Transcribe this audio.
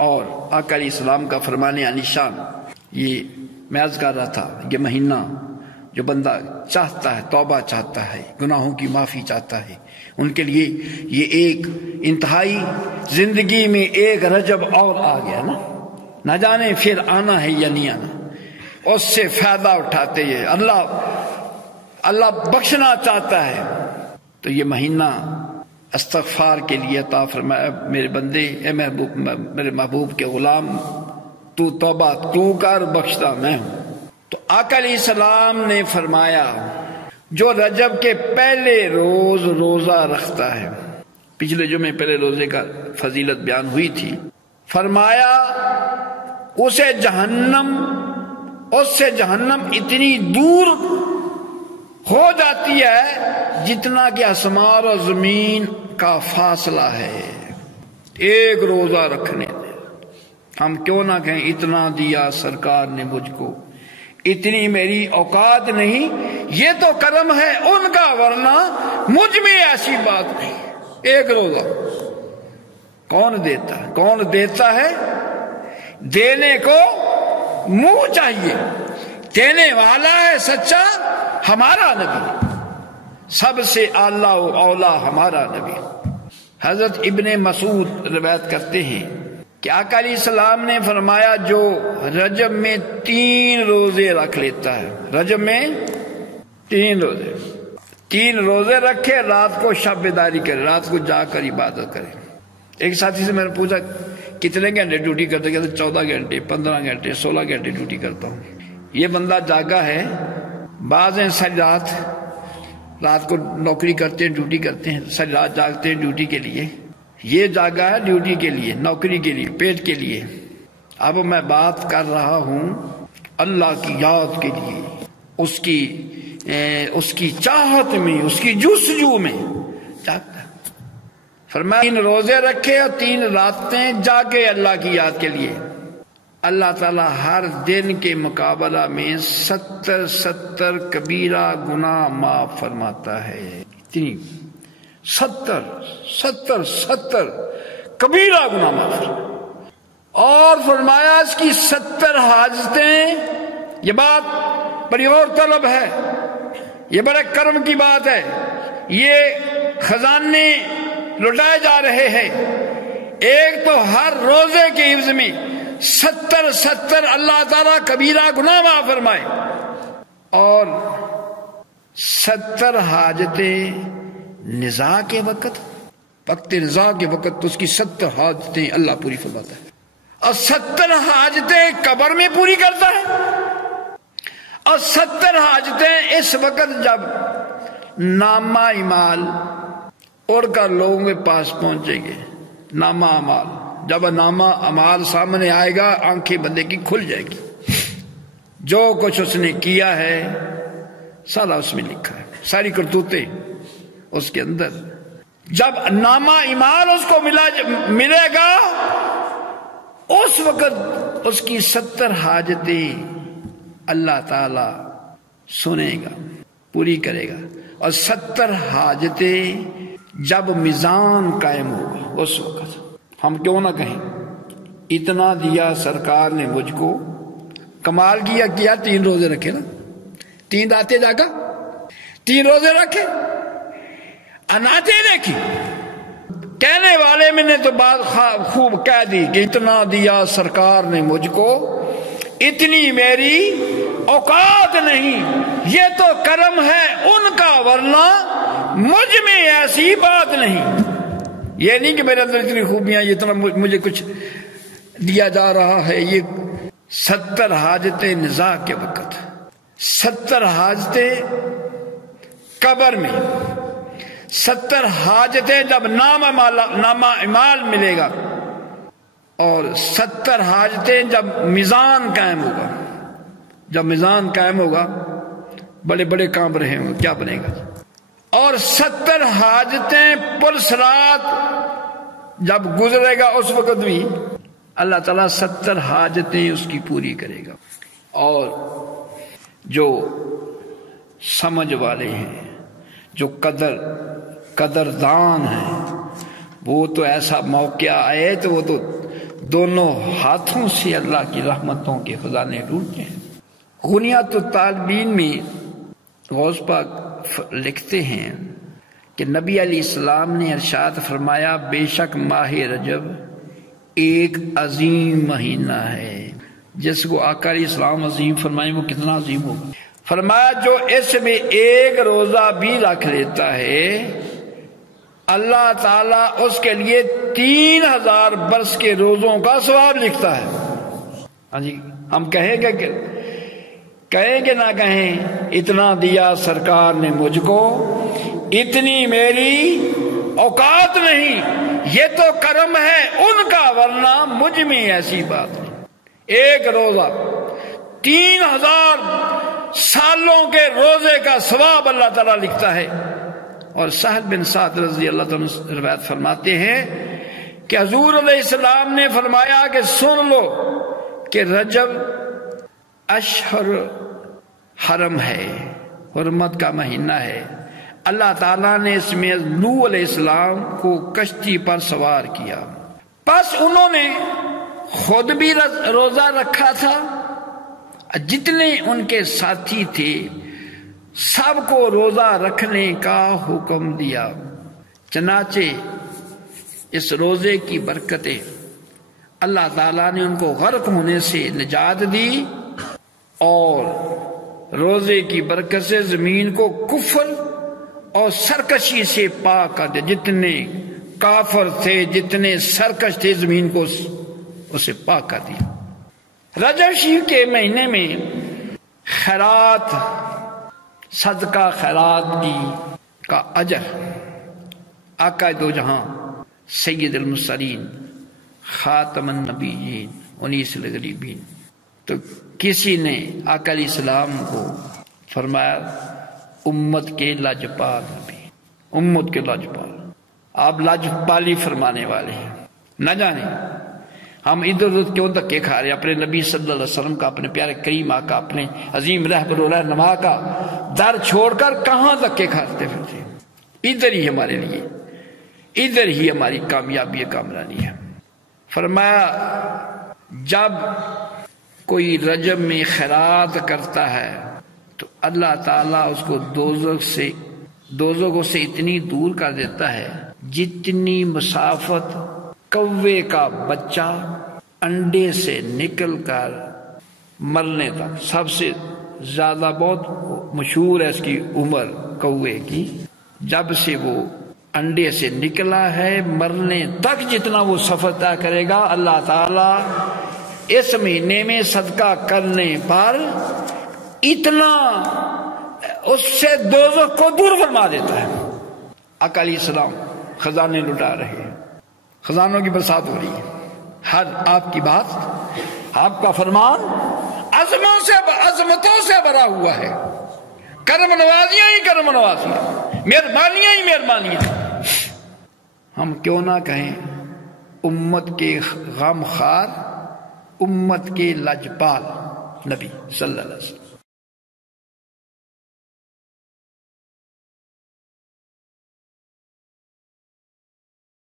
اور آقا علیہ السلام کا فرمان نشان، یہ میں عرض کر رہا تھا، یہ مہینہ جو بندہ چاہتا ہے، توبہ چاہتا ہے، گناہوں کی معافی چاہتا ہے، ان کے لیے یہ ایک انتہائی زندگی میں ایک رجب اور آ گیا نا، نہ جانے پھر آنا ہے یا نہیں آنا، اس سے فائدہ اٹھاتے ہیں۔ اللہ بخشنا چاہتا ہے تو یہ مہینہ استغفار کے لیے عطا فرمایا۔ میرے بندے، اے محبوب، میرے محبوب کے غلام، تو توبہ تو کر، بخشتا میں ہوں۔ تو آقا علیہ السلام نے فرمایا جو رجب کے پہلے روز روزہ رکھتا ہے، پچھلے جمعے پہلے روزے کا فضیلت بیان ہوئی تھی، فرمایا اسے جہنم اتنی دور ہو جاتی ہے جتنا کہ آسمان و زمین کا فاصلہ ہے ایک روزہ رکھنے میں۔ ہم کیوں نہ کہیں اتنا دیا سرکار نے مجھ کو، اتنی میری اوقات نہیں، یہ تو کرم ہے ان کا، ورنہ مجھ میں ایسی بات نہیں۔ ایک روزہ کون دیتا ہے؟ کون دیتا ہے؟ دینے کو منہ چاہیے، دینے والا ہے سچا ہمارا نبی، سب سے اعلیٰ و اولا ہمارا نبی۔ حضرت ابن مسعود روایت کرتے ہیں کہ آقا علیہ السلام نے فرمایا جو رجب میں 3 روزے رکھ لیتا ہے، رجب میں 3 روزے رکھے، رات کو شب بیداری کرے، رات کو جا کر عبادت کرے۔ ایک ساتھی سے میں نے پوچھا کتنے گھنٹے ڈیوٹی کرتے؟ کہتے 14 گھنٹے، 15 گھنٹے، 16 گھنٹے ڈیوٹی کرتا ہوں۔ یہ بندہ جاگا ہے، بعض ہیں ساری رات کو نوکری کرتے ہیں، ڈیوٹی کرتے ہیں، ساری رات جاگتے ہیں ڈیوٹی کے لیے۔ یہ جاگا ہے ڈیوٹی کے لیے، نوکری کے لیے، پیٹ کے لیے۔ اب میں بات کر رہا ہوں اللہ کی یاد کے لیے، اس کی چاہت میں، اس کی جستجو میں جاگتا ہے۔ فرمایا 3 روزے رکھے اور 3 راتیں جاگے اللہ کی یاد کے لیے، اللہ تعالیٰ ہر دن کے مقابلہ میں 70 کبیرہ گناہ معاف فرماتا ہے۔ اتنی 70 کبیرہ گناہ معاف، اور فرمایا اس کی 70 حاجتیں، یہ بات بڑی اور طلب ہے، یہ بڑے کرم کی بات ہے، یہ خزانے لٹائے جا رہے ہیں۔ ایک تو ہر روزے کے عوض میں 70 اللہ تعالیٰ کبیرہ گناہ معاف فرمائے، اور 70 حاجتیں نزاع کے وقت نزاع کے وقت اس کی 70 حاجتیں اللہ پوری فرماتا ہے، اور 70 حاجتیں قبر میں پوری کرتا ہے، اور 70 حاجتیں اس وقت جب نامہ اعمال اڑ کر لوگوں کے پاس پہنچیں گے، نامہ اعمال، جب نامہ اعمال سامنے آئے گا آنکھیں بندے کی کھل جائے گی، جو کچھ اس نے کیا ہے سارا اس میں لکھا ہے، ساری کرتوتیں اس کے اندر۔ جب نامہ اعمال اس کو ملے گا اس وقت اس کی 70 حاجتیں اللہ تعالی سنے گا، پوری کرے گا، اور 70 حاجتیں جب میزان قائم ہوگا اس وقت ہم کیوں نہ کہیں اتنا دیا سرکار نے مجھ کو، کمال کیا 3 روزے رکھے نا، 3 راتیں جاگا، 3 روزے رکھے، اناجیں دیکھی، کہنے والے میں نے تو بات خوب کہہ دی کہ اتنا دیا سرکار نے مجھ کو، اتنی میری اوقات نہیں، یہ تو کرم ہے ان کا، ورنہ مجھ میں ایسی بات نہیں۔ یہ نہیں کہ میرے اندر اتنی خوبیاں، یہ اتنا مجھے کچھ دیا جا رہا ہے، یہ 70 حاجتیں نزاع کے وقت، 70 حاجتیں قبر میں، 70 حاجتیں جب نامہ اعمال ملے گا، اور 70 حاجتیں جب میزان قائم ہوگا۔ جب میزان قائم ہوگا بڑے بڑے کام رہے ہوں، کیا بنے گا؟ اور 70 حاجتیں پل صراط جب گزرے گا اس وقت بھی اللہ تعالیٰ 70 حاجتیں اس کی پوری کرے گا۔ اور جو سمجھ والے ہیں، جو قدردان ہیں، وہ تو ایسا موقع آئے تو وہ تو دونوں ہاتھوں سے اللہ کی رحمتوں کے خزانے ڈھونڈتے ہیں۔ غنیات الطالبین میں غوث پاک لکھتے ہیں کہ نبی علیہ السلام نے ارشاد فرمایا بے شک ماہ رجب ایک عظیم مہینہ ہے۔ جس کو آقا علیہ السلام عظیم فرمائیں وہ کتنا عظیم ہوگا۔ فرمایا جو اس میں ایک روزہ بھی رکھ لیتا ہے اللہ تعالیٰ اس کے لیے 3000 برس کے روزوں کا ثواب لکھتا ہے۔ ہاں جی، ہم کہیں گے نہ کہیں اتنا دیا سرکار نے مجھ کو، اتنی میری اوقات نہیں، یہ تو کرم ہے ان کا ورنہ مجھ میں ایسی بات نہیں۔ ایک روزہ 3000 سالوں کے روزے کا ثواب اللہ تعالیٰ لکھتا ہے۔ اور سہل بن سعد رضی اللہ عنہ روایت فرماتے ہیں کہ حضور علیہ السلام نے فرمایا کہ سن لو کہ رجب اشہر حرم ہے، حرمت کا مہینہ ہے۔ اللہ تعالیٰ نے اس میں نوح علیہ السلام کو کشتی پر سوار کیا، پس انہوں نے خود بھی روزہ رکھا تھا، جتنے ان کے ساتھی تھے سب کو روزہ رکھنے کا حکم دیا۔ چنانچہ اس روزے کی برکتیں اللہ تعالیٰ نے ان کو غرق ہونے سے نجات دی، اور روزے کی برکت سے زمین کو کفر اور سرکشی سے پاک کر دیا۔ جتنے کافر تھے، جتنے سرکش تھے، زمین کو اسے پاک کر دیا۔ رجب شریف کے مہینے میں خیرات، صدقہ خیرات کا اجر آقا دو جہاں سید المرسلین خاتم النبیین انیس الغریبین، تو کسی نے آقا علیہ السلام کو فرمایا امت کے لاجپال نبی، امت کے لاجپال، آپ لاجپالی فرمانے والے ہیں۔ نہ جانے ہم ادھر ادھر کیوں دھکے کھا رہے ہیں اپنے نبی صلی اللہ علیہ وسلم کا، اپنے پیارے کریم آقا، اپنے عظیم رہبر و رہنما کا در چھوڑ کر کہاں دھکے کھاتے پھرتے ہیں؟ ادھر ہی ہمارے لیے، ادھر ہی ہماری کامیابی کامرانی ہے۔ فرمایا جب کوئی رجب میں خیرات کرتا ہے تو اللہ تعالیٰ اس کو دوزخ سے اتنی دور کر دیتا ہے جتنی مسافت کوے کا بچہ انڈے سے نکل کر مرنے تک، سب سے زیادہ بہت مشہور ہے اس کی عمر کوے کی، جب سے وہ انڈے سے نکلا ہے مرنے تک جتنا وہ سفر طے کرے گا، اللہ تعالیٰ اس مہینے میں صدقہ کرنے پر اتنا اس سے دوزخ کو دور فرما دیتا ہے۔ آقا علیہ السلام خزانے لٹا رہے ہیں، خزانوں کی برسات ہو رہی ہے، ہر آپ کی بات، آپ کا فرمان عظمتوں سے بھرا ہوا ہے، کرم نوازیاں ہی کرم نوازیاں، مہربانیاں ہی مہربانیاں۔ ہم کیوں نہ کہیں امت کے غم خار، امت کے لجپال نبی صلی اللہ علیہ وسلم۔